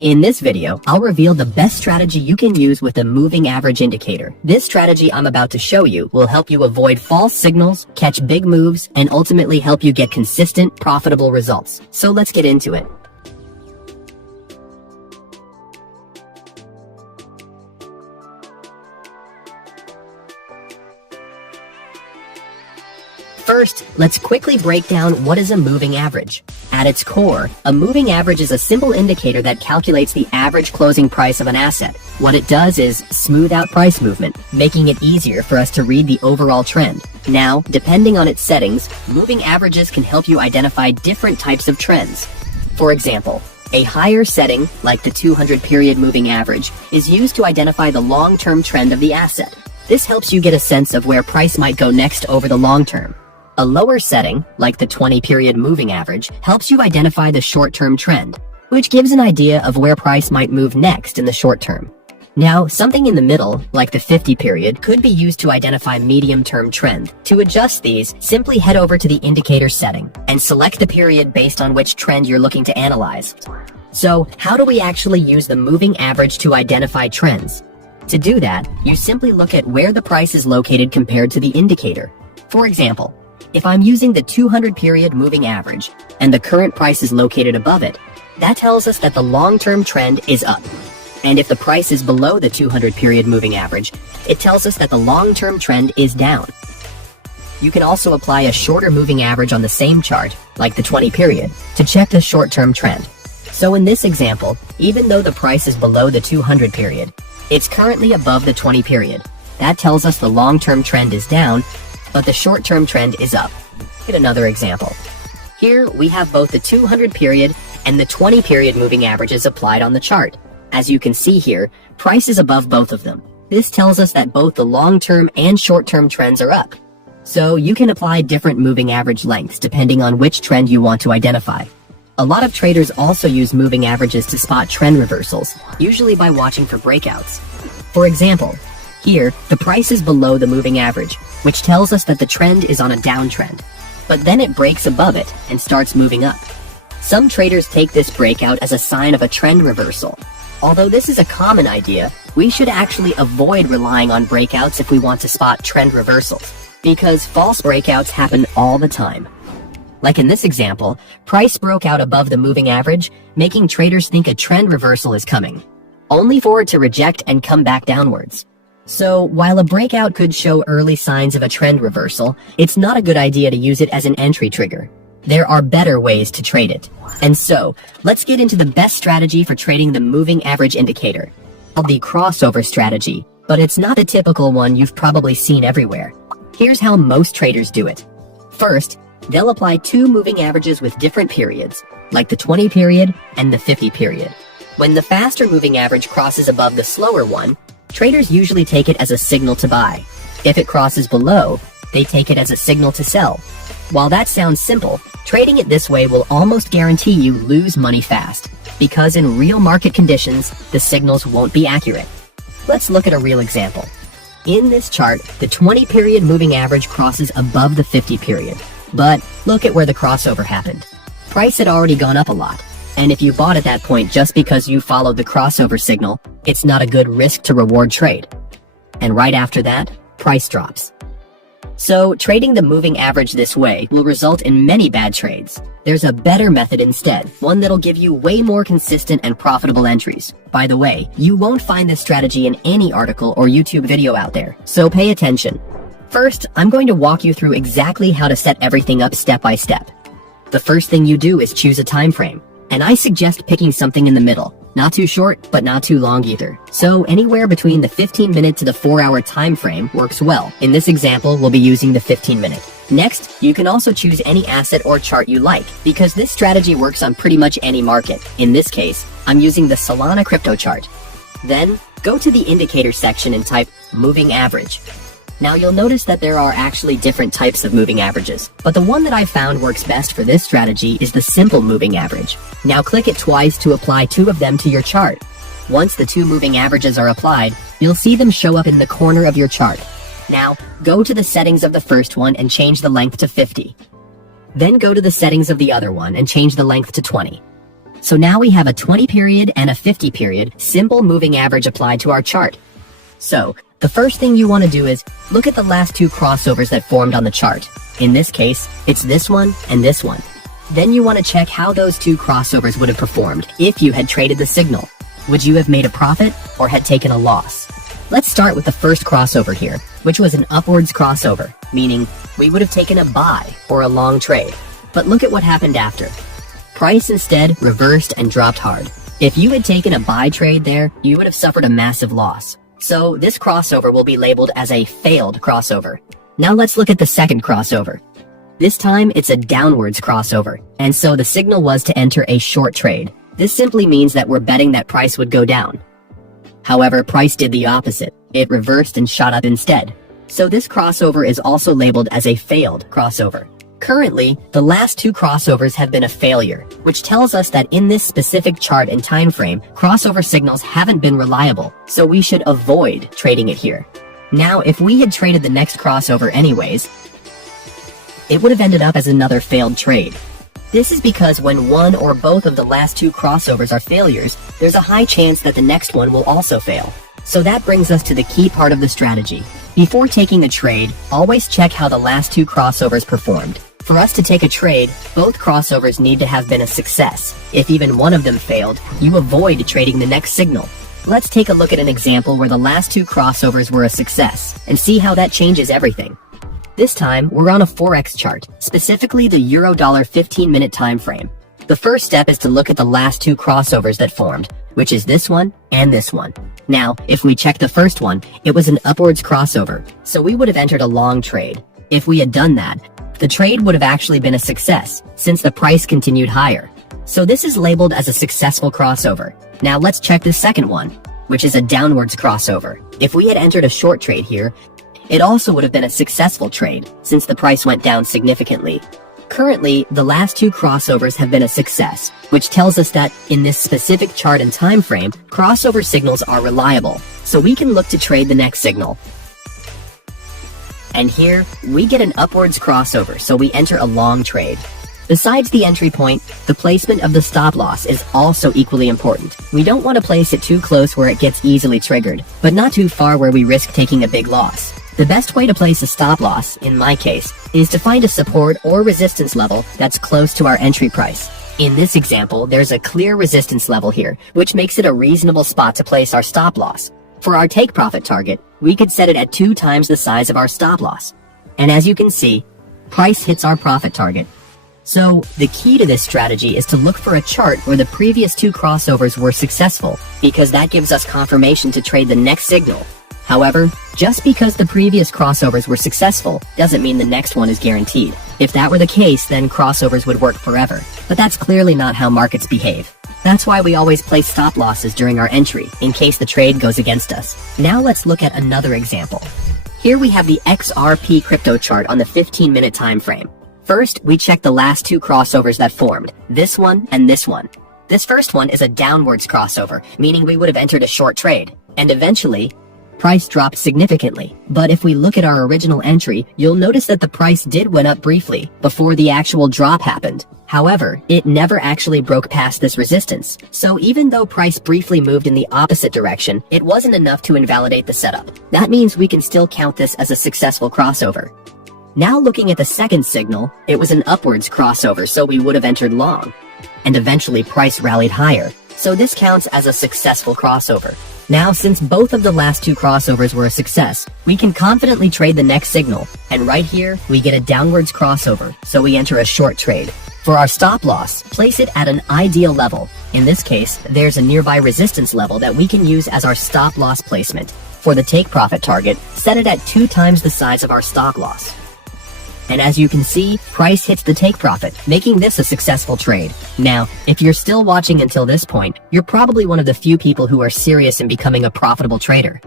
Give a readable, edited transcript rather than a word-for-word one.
In this video, I'll reveal the best strategy you can use with a moving average indicator. This strategy I'm about to show you will help you avoid false signals, catch big moves, and ultimately help you get consistent, profitable results. So let's get into it. First, let's quickly break down what is a moving average. At its core, a moving average is a simple indicator that calculates the average closing price of an asset. What it does is smooth out price movement, making it easier for us to read the overall trend. Now, depending on its settings, moving averages can help you identify different types of trends. For example, a higher setting, like the 200-period moving average, is used to identify the long-term trend of the asset. This helps you get a sense of where price might go next over the long term. A lower setting, like the 20-period moving average, helps you identify the short-term trend, which gives an idea of where price might move next in the short term. Now, something in the middle, like the 50-period, could be used to identify medium-term trend. To adjust these, simply head over to the indicator setting and select the period based on which trend you're looking to analyze. So, how do we actually use the moving average to identify trends? To do that, you simply look at where the price is located compared to the indicator. For example, if I'm using the 200-period moving average and the current price is located above it, that tells us that the long-term trend is up. And if the price is below the 200-period moving average, it tells us that the long-term trend is down. You can also apply a shorter moving average on the same chart, like the 20-period, to check the short-term trend. So in this example, even though the price is below the 200-period, it's currently above the 20-period. That tells us the long-term trend is down, but the short-term trend is up. Get another example. Here, we have both the 200-period and the 20-period moving averages applied on the chart. As you can see here, price is above both of them. This tells us that both the long-term and short-term trends are up. So you can apply different moving average lengths depending on which trend you want to identify. A lot of traders also use moving averages to spot trend reversals, usually by watching for breakouts. For example, here, the price is below the moving average, which tells us that the trend is on a downtrend. But then it breaks above it and starts moving up. Some traders take this breakout as a sign of a trend reversal. Although this is a common idea, we should actually avoid relying on breakouts if we want to spot trend reversals, because false breakouts happen all the time. Like in this example, price broke out above the moving average, making traders think a trend reversal is coming, only for it to reject and come back downwards. So, while a breakout could show early signs of a trend reversal, it's not a good idea to use it as an entry trigger. There are better ways to trade it. And so, let's get into the best strategy for trading the moving average indicator, called the crossover strategy, but it's not the typical one you've probably seen everywhere. Here's how most traders do it. First, they'll apply two moving averages with different periods, like the 20-period and the 50-period. When the faster moving average crosses above the slower one, traders usually take it as a signal to buy. If it crosses below, they take it as a signal to sell. While that sounds simple, trading it this way will almost guarantee you lose money fast, because in real market conditions, the signals won't be accurate. Let's look at a real example. In this chart, the 20-period moving average crosses above the 50-period. But look at where the crossover happened. Price had already gone up a lot. And if you bought at that point just because you followed the crossover signal, it's not a good risk to reward trade. And right after that, price drops. So trading the moving average this way will result in many bad trades. There's a better method instead, one that'll give you way more consistent and profitable entries. By the way, you won't find this strategy in any article or YouTube video out there, so pay attention. First, I'm going to walk you through exactly how to set everything up step by step. The first thing you do is choose a time frame. And I suggest picking something in the middle. Not too short, but not too long either. So anywhere between the 15-minute to the 4-hour time frame works well. In this example, we'll be using the 15-minute. Next, you can also choose any asset or chart you like, because this strategy works on pretty much any market. In this case, I'm using the Solana crypto chart. Then, go to the indicator section and type moving average. Now you'll notice that there are actually different types of moving averages, but the one that I found works best for this strategy is the simple moving average. Now click it twice to apply two of them to your chart. Once the two moving averages are applied, you'll see them show up in the corner of your chart. Now, go to the settings of the first one and change the length to 50. Then go to the settings of the other one and change the length to 20. So now we have a 20 period and a 50 period simple moving average applied to our chart. So the first thing you want to do is look at the last two crossovers that formed on the chart. In this case, it's this one and this one. Then you want to check how those two crossovers would have performed if you had traded the signal. Would you have made a profit or had taken a loss? Let's start with the first crossover here, which was an upwards crossover, meaning we would have taken a buy or a long trade. But look at what happened after. Price instead reversed and dropped hard. If you had taken a buy trade there, you would have suffered a massive loss. So this crossover will be labeled as a failed crossover. Now let's look at the second crossover. This time it's a downwards crossover, and so the signal was to enter a short trade. This simply means that we're betting that price would go down. However, price did the opposite. It reversed and shot up instead. So this crossover is also labeled as a failed crossover. Currently, the last two crossovers have been a failure, which tells us that in this specific chart and time frame, crossover signals haven't been reliable, so we should avoid trading it here. Now, if we had traded the next crossover anyways, it would have ended up as another failed trade. This is because when one or both of the last two crossovers are failures, there's a high chance that the next one will also fail. So that brings us to the key part of the strategy. Before taking the trade, always check how the last two crossovers performed. For us to take a trade, both crossovers need to have been a success. If even one of them failed, you avoid trading the next signal. Let's take a look at an example where the last two crossovers were a success, and see how that changes everything. This time, we're on a Forex chart, specifically the Euro-Dollar 15-minute time frame. The first step is to look at the last two crossovers that formed, which is this one and this one. Now, if we check the first one, it was an upwards crossover, so we would have entered a long trade. If we had done that, the trade would have actually been a success, since the price continued higher. So this is labeled as a successful crossover. Now let's check the second one, which is a downwards crossover. If we had entered a short trade here, it also would have been a successful trade, since the price went down significantly. Currently, the last two crossovers have been a success, which tells us that, in this specific chart and time frame, crossover signals are reliable, so we can look to trade the next signal. And here, we get an upwards crossover, so we enter a long trade. Besides the entry point, the placement of the stop loss is also equally important. We don't want to place it too close where it gets easily triggered, but not too far where we risk taking a big loss. The best way to place a stop loss, in my case, is to find a support or resistance level that's close to our entry price. In this example, there's a clear resistance level here, which makes it a reasonable spot to place our stop loss. For our take profit target, we could set it at 2 times the size of our stop loss. And as you can see, price hits our profit target. So, the key to this strategy is to look for a chart where the previous two crossovers were successful, because that gives us confirmation to trade the next signal. However, just because the previous crossovers were successful doesn't mean the next one is guaranteed. If that were the case, then crossovers would work forever. But that's clearly not how markets behave. That's why we always place stop losses during our entry, in case the trade goes against us. Now let's look at another example. Here we have the XRP crypto chart on the 15-minute time frame. First, we check the last two crossovers that formed, this one and this one. This first one is a downwards crossover, meaning we would have entered a short trade. And eventually, price dropped significantly. But if we look at our original entry, you'll notice that the price did went up briefly before the actual drop happened. However, it never actually broke past this resistance. So even though price briefly moved in the opposite direction, it wasn't enough to invalidate the setup. That means we can still count this as a successful crossover. Now looking at the second signal, it was an upwards crossover, so we would have entered long. And eventually price rallied higher. So this counts as a successful crossover. Now, since both of the last two crossovers were a success, we can confidently trade the next signal. And right here, we get a downwards crossover, so we enter a short trade. For our stop loss, place it at an ideal level. In this case, there's a nearby resistance level that we can use as our stop loss placement. For the take profit target, set it at 2 times the size of our stop loss. And as you can see, price hits the take profit, making this a successful trade. Now, if you're still watching until this point, you're probably one of the few people who are serious in becoming a profitable trader.